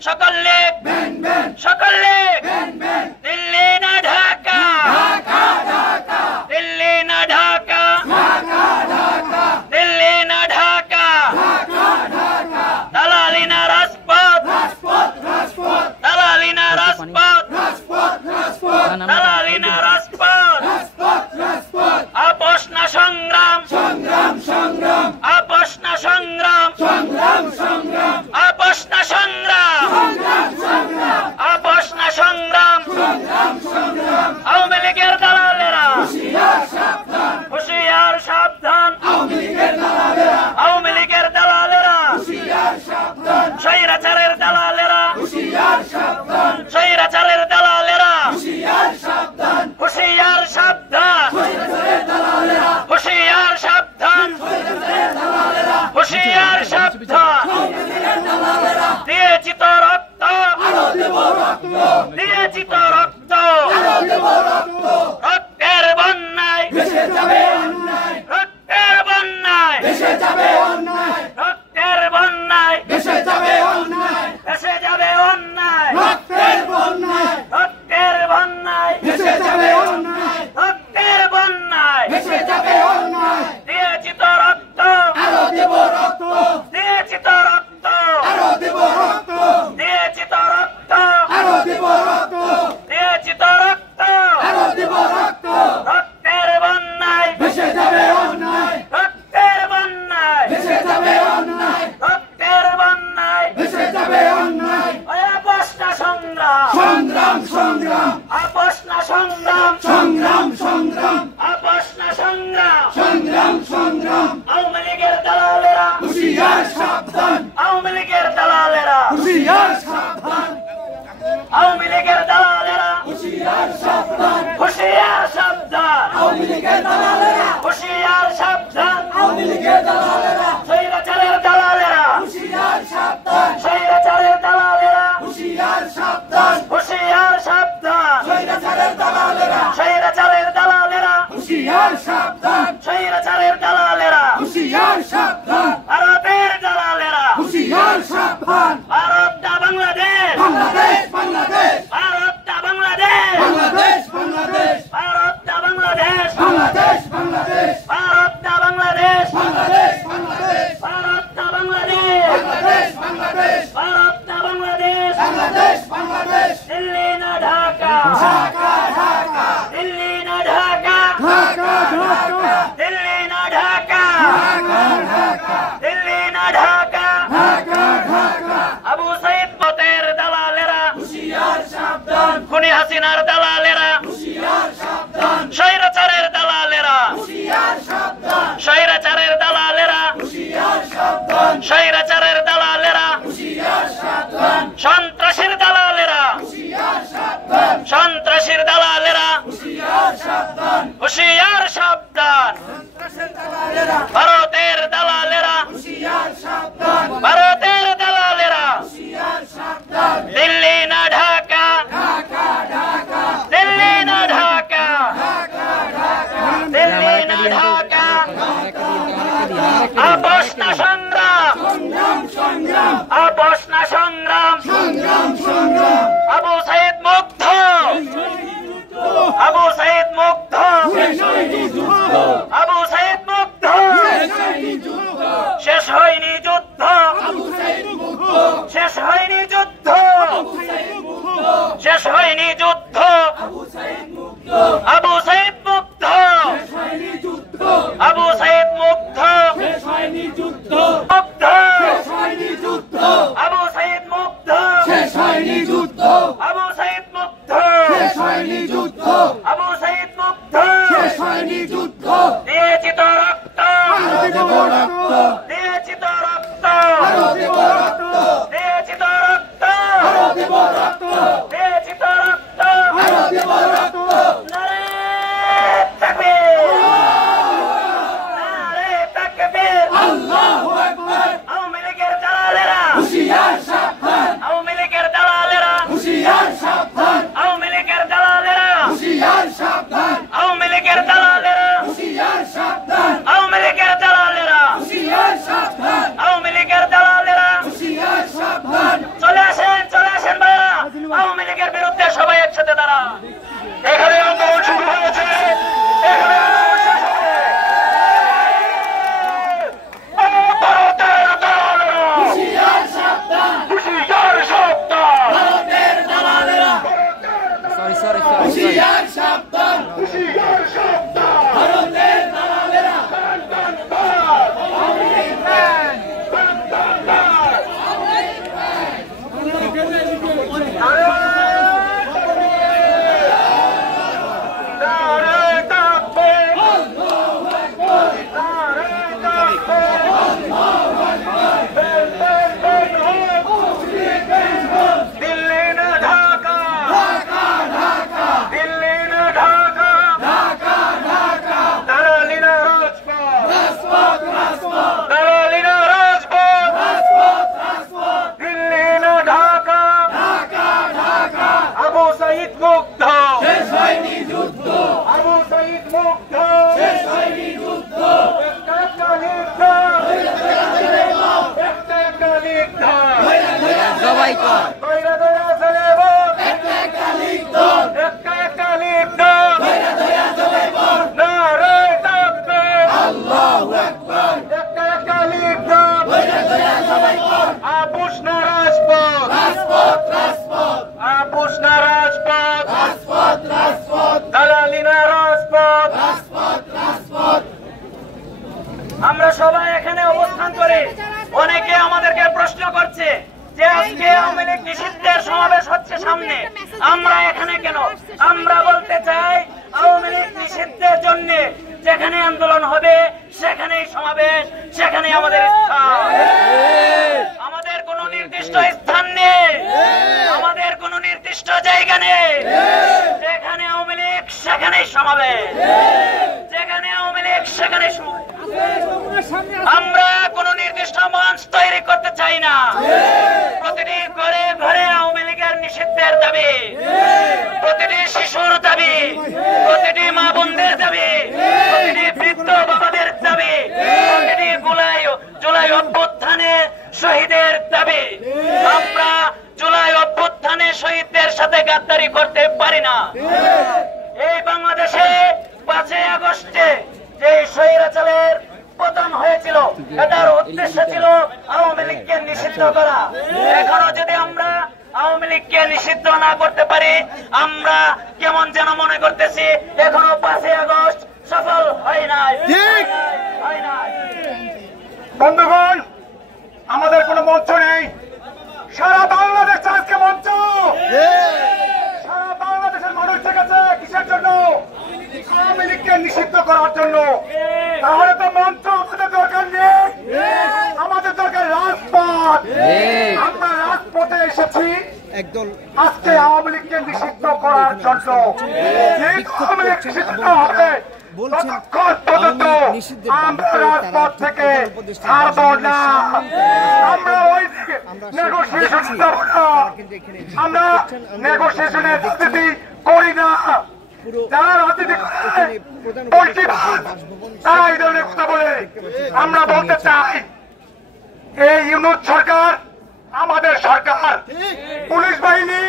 সকল লীগ সকল লীগ দিল্লি না ঢাকা দিল্লি না ঢাকা দিল্লি না ঢাকা দালালি না রাজপথ দালালি না রাজপথ দালালি না রাজপথ আপোষ না সংগ্রাম আপোষ না সংগ্রাম আপোষ না সংগ্রাম আপোষ না সংগ্রাম আওয়ামী লীগের দালালেরা হুঁশিয়ার সাবধান আওয়ামী লীগের দালালেরা স্বৈরাচারের দালালেরা স্বৈরাচারের দালালেরা হুঁশিয়ার সাবধান হুঁশিয়ার সাবধান হুঁশিয়ার সাবধান দিয়েছি তো রক্ত দিয়েছি তো রক্ত রক্তের বন্যায় রক্তের বন্যায় রক্তের বন্যায় ভেসে যাবে অন্যায় রক্তের বন্যায় রক্তের বন্যায় দিয়েছি তো রক্ত দিয়েছি তো রক্ত দিয়েছি তো রক্ত দিয়েছি তো রক্ত রক্তের বন্যায় রক্তের বন্যায় রক্তের বন্যায় আপোষ না সংগ্রাম আপোষ না সংগ্রাম আপোষ না সংগ্রাম আওয়ামী লীগের দালালেরা আওয়ামী লীগের দালালেরা আওয়ামী লীগের দালালেরা হুঁশিয়ার সাবধান হুঁশিয়ার সাবধান স্বৈরাচারের দালালেরা স্বৈরাচারের দালালেরা হুঁশিয়ার সাবধান স্বৈরাচারের দালালেরা স্বৈরাচারের দালালেরা ভারতের দালালেরা ভারত না বাংলাদেশ ভারত না বাংলাদেশ ভারত না বাংলাদেশ ভারত না বাংলাদেশ ভারত না বাংলাদেশ ভারত না বাংলাদেশ দিল্লি না ঢাকা দিল্লি না ঢাকা দিল্লি না ঢাকা দিল্লি না ঢাকা আবু সাইদ মতের দালালেরা খুনি হাসিনার দালালেরা স্বৈরাচারের দালালেরা স্বৈরাচারের দালালেরা স্বৈরাচারের দালালেরা সন্ত্রাসীর দালালেরা সন্ত্রাসীর দালালেরা হুঁশিয়ার সাবধান ভারতের দালালেরা ভারতের দালালেরা দিল্লি না ঢাকা দিল্লি না ঢাকা দিল্লি না ঢাকা আপোষ না সংগ্রাম আপোষ না সংগ্রাম আবু সাইদ মুগ্ধ আবু সাইদ মুগ্ধ আবু সাইদ মুগ্ধ শেষ হয়নি যুদ্ধ শেষ হয়নি যুদ্ধ শেষ হয়নি যুদ্ধ আবু সাইদ মুগ্ধ আবু সাইদ মুগ্ধ মুগ্ধ আবু সাইদ মুগ্ধ আবু সাইদ মুগ্ধ আবু সাইদ মুগ্ধ দিয়েছি তো রক্ত দিয়েছি তো রক্ত দিয়েছি তো রক্ত দিয়েছি তো রক্ত সবাই কয় দইরা দইরা চলে ভোট একটা একটা লিখ দাও দইরা দইরা চলে ভোট নারে তাকবীর আল্লাহু আকবার একটা একটা লিখ দাও দইরা দইরা চলে ভোট আপোষ না রাজপথ রাজপথ রাজপথ আপোষ না রাজপথ রাজপথ রাজপথ দালালি না রাজপথ রাজপথ রাজপথ আমরা সবাই এখানে অবস্থান করে অনেকে আমাদেরকে প্রশ্ন করছে যে আজকে আওয়ামী লীগ নিষিদ্ধের সমাবেশ হচ্ছে সামনে, আমরা এখানে কেন? আমরা বলতে চাই আওয়ামী লীগ নিষিদ্ধের জন্য যেখানে আন্দোলন হবে সেখানেই সমাবেশ, সেখানেই আমাদের স্থান। আমাদের কোনো নির্দিষ্ট স্থান নেই, আমাদের কোনো নির্দিষ্ট জায়গা নেই। যেখানে আওয়ামী লীগ সেখানেই সমাবেশ, যেখানে আওয়ামী লীগ সেখানেই সমাবেশ। আমরা কোন নির্দিষ্ট মঞ্চ তৈরি করতে চাই না। প্রতিটি ঘরে ঘরে আওয়ামী লীগের নিষিদ্ধের দাবি, প্রতিটি শিশুর দাবি, প্রতিটি মা বোনদের দাবি, প্রতিটি বৃদ্ধ বাবাদের দাবি, প্রতিটি জুলাই অভ্যুত্থানে শহীদের দাবি। আমরা জুলাই অভ্যুত্থানে শহীদদের সাথে গাদ্দারি করতে পারি না। এই বাংলাদেশে 5 আগস্টে যে স্বৈরাচারের পতন হয়েছিল, এটার উদ্দেশ্য ছিল আওয়ামী লীগকে নিষিদ্ধ করা। এখনো যদি আমরা আওয়ামী লীগকে নিষিদ্ধ না করতে পারি, আমরা কেমন যেন মনে করতেছি এখনো 5 আগস্ট সফল হয় নাই। বন্ধুগণ, আমাদের কোনো মঞ্চ নেই, সারা বাংলাদেশ আজকে মঞ্চ। সারা বাংলাদেশের মানুষ থেকেছে কিসের জন্য? আওয়ামী লীগকে নিষিদ্ধ করার জন্য। তাহলে তো মঞ্চ আমাদের দরকার নেই, আমাদের দরকার রাজপথ। আমরা রাজপথে এসেছি আজকে আওয়ামী লীগকে নিষিদ্ধ করার জন্য। আওয়ামী লীগ নিষিদ্ধ হবে ততক্ষণ পর্যন্ত আমরা রাজপথ থেকে ছাড়ব না। আমরা ওই নেগোসিয়েশন যাব না, আমরা নেগোসিয়েশনের রাজনীতি করি না। যারা রাজনীতি করে তারা এই ধরনের কথা বলে। আমরা বলতে চাই, এই ইউনূস সরকার আমাদের সরকার, পুলিশ বাহিনী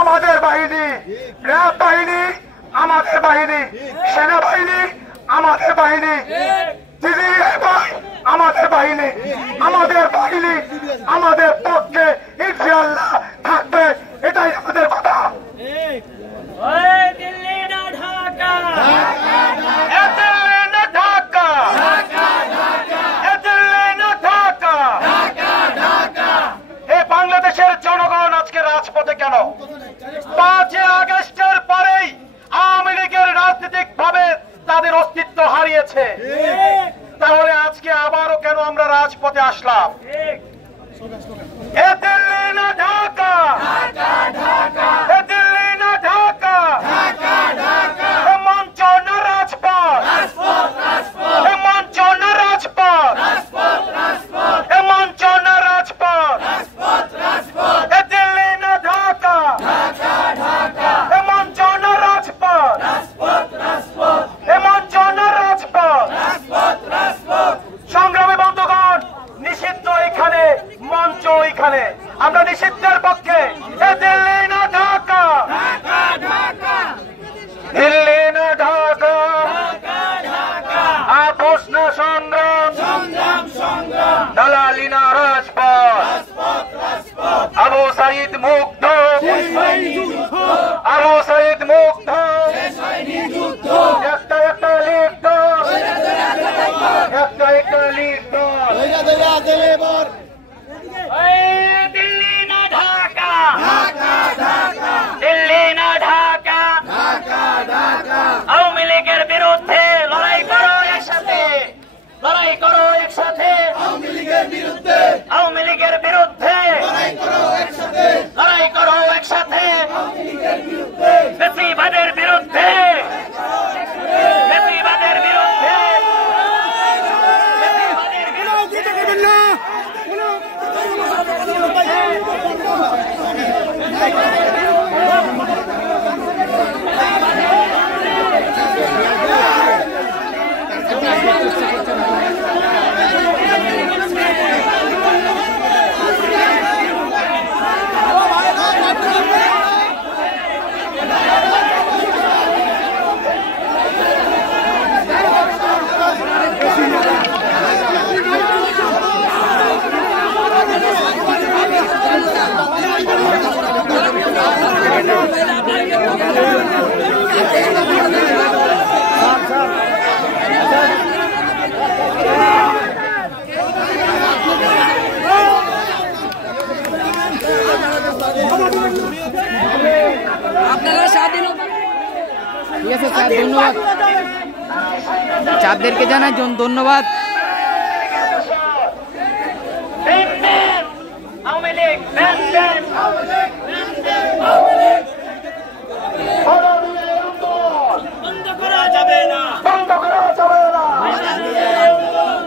আমাদের বাহিনী, র্যাব বাহিনী আমাদের বাহিনী, সেনাবাহিনী আমাদের বাহিনী, আমাদের বাহিনী, আমাদের বাহিনী আমাদের পক্ষে ইনশাআল্লাহ থাকবে, এটাই আমাদের কথা। দিল্লি না ঢাকা, দিল্লি না ঢাকা, দিল্লি না ঢাকা। এই বাংলাদেশের জনগণ আজকে রাজপথে কেন? 5 আগস্টের পরেই আওয়ামী লীগের রাজনৈতিক ভাবে তাদের অস্তিত্ব হারিয়েছে। তাহলে আজকে আবারও কেন আমরা রাজপথে আসলাম? দিল্লি না ঢাকা, দিল্লি না ঢাকা, মঞ্চ না রাজপথ, মঞ্চ না রাজপথ, মঞ্চ না রাজপথ, দিল্লি না ঢাকা, মঞ্চ না রাজপথ, মঞ্চ না রাজপথ। সংগ্রামী বন্ধুগণ, নিষিদ্ধ এখানে, মঞ্চ এখানে, আমরা নিষিদ্ধের পক্ষে। দিল্লি না ঢাকা, দিল্লি না ঢাকা, আপোষ না সংগ্রাম, দালালি না রাজপথ। আবু সাঈদ মুগ্ধ, আবু সাঈদ মুগ্ধ, একটা একটা লিখ, একটা একটা লিখ। দিল্লি না ঢাকা, দিল্লি না ঢাকা, আওয়ামী লীগের বিরুদ্ধে লড়াই করো একসাথে, লড়াই করো একসাথে, আওয়ামী লীগের বিরুদ্ধে, আওয়ামী লীগের বিরুদ্ধে লড়াই করো একসাথে, লড়াই করো একসাথে, আওয়ামী লীগের বিরুদ্ধে, ফ্যাসিবাদের বিরুদ্ধে, ফ্যাসিবাদের বিরুদ্ধে, ফ্যাসিবাদের বিরুদ্ধে। আছে স্যার, ধন্যবাদ। চাঁদদেরকে জানাই ধন্যবাদ। বন্ধ করা যাবে না, বন্ধ করা যাবে না,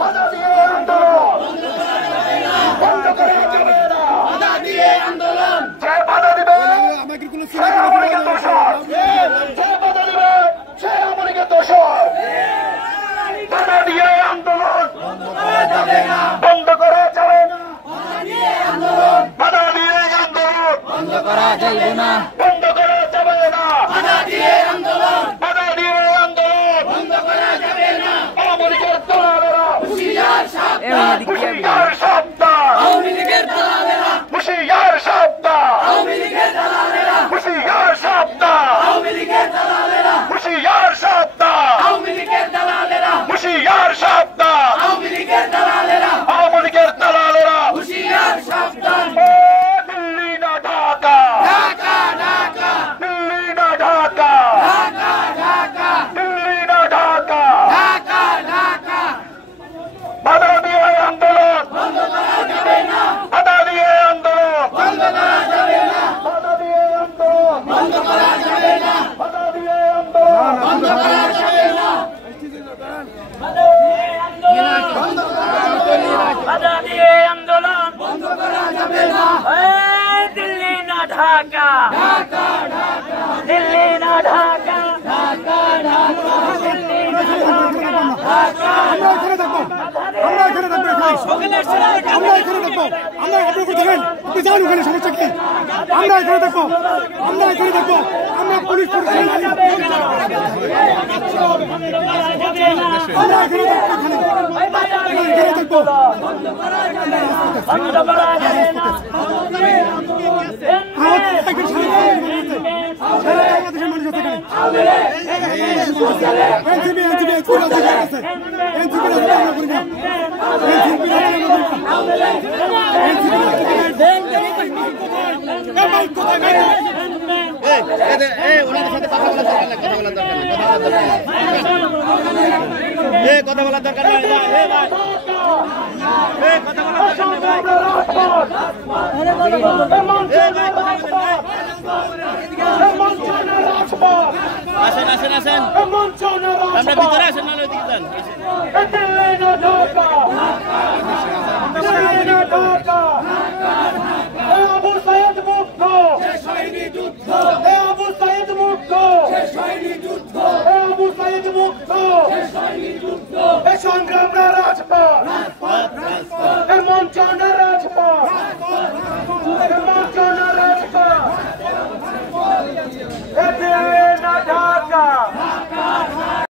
বাধা দিয়ে আন্দোলন, বন্ধ করা যাবে না, বাধা দিয়ে আন্দোলন। যে বাধা দিবে সে আমেরিকার দোষর, যে বাধা দিবে সে আমেরিকার দোষর। বাধা দিয়ে আন্দোলন বন্ধ করা যাবে না, বন্ধ করা যাবে না, বাধা দিয়ে আন্দোলন বন্ধ করা যাইবে না, বন্ধ করা যাবে না, বাধা দিয়ে আন্দোলন, বাধা দিয়ে আন্দোলন বন্ধ করা যাবে না। আমেরিকার দালালেরা হুঁশিয়ার সাবধান, হুঁশিয়ার সাবধান, আমেরিকার দালালেরা হুঁশিয়ার সাবধান, আমেরিকার দালালেরা হুঁশিয়ার সাবধান, আমেরিকার দালালেরা হুঁশিয়ার সাবধান, আমেরিকার দালালেরা হুঁশিয়ার সাবধান, আমেরিকার দালালেরা, আমেরিকার দালালেরা হুঁশিয়ার সাবধান। দিল্লি না ঢাকা, ঢাকা ঢাকা, দিল্লি না ঢাকা, ঢাকা ঢাকা, দিল্লি না ঢাকা, ঢাকা ঢাকা। বাধা দিয়ে আন্দোলন বন্ধ করা যাবে না, বাধা দিয়ে আন্দোলন বন্ধ করা যাবে না, বাধা দিয়ে আন্দোলন বন্ধ করা যাবে না, বাধা দিয়ে আন্দোলন বন্ধ করা যাবে না, বাধা দিয়ে আন্দোলন বন্ধ করা যাবে না। দিল্লি না ঢাকা, ঢাকা ঢাকা, দিল্লি না ঢাকা, ঢাকা ঢাকা, দিল্লি না ঢাকা, আমরা এখানে থাকবো, আমরা এখানে থাকবো, আমরা এখানে থাকবো, আমরা আপনি কোথায় আপনি যান ওখানে, সমস্যা কি? আমরা এখানে থাকবো, আমরা এখানে থাকবো, আমরা পুলিশ প্রশাসন আমরা এখানে থাকবো, আমরা এখানে থাকবো। সারা বাংলাদেশের মানুষ আছে এখানে, এনসিপি এনসিপি আছে, এনসিপি কথা বলার দরকার নাই, কথা বলার দরকার আসেন আসেন আসেন, আমরা ভিতরে আসেন, না ওইদিকে যান।